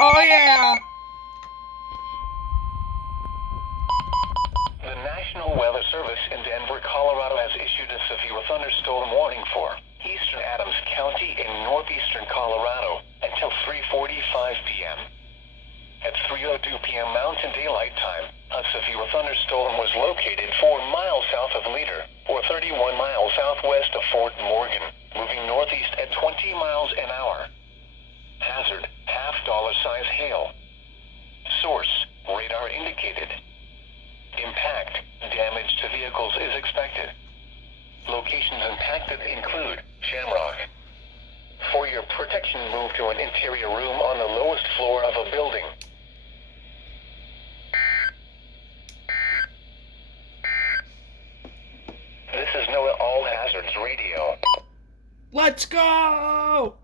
Oh, yeah. The National Weather Service in Denver, Colorado has issued a severe thunderstorm warning for eastern Adams County in northeastern Colorado until 3:45 p.m. At 3:02 p.m. Mountain Daylight Time, a severe thunderstorm was located 4 miles south of Leader, or 31 miles southwest of Fort Morgan, moving northeast at 20 miles an hour. Hazard, $half-size hail. Source, radar indicated. Impact, damage to vehicles is expected. Locations impacted include Shamrock. For your protection, move to an interior room on the lowest floor of a building. This is NOAA All Hazards Radio. Let's go!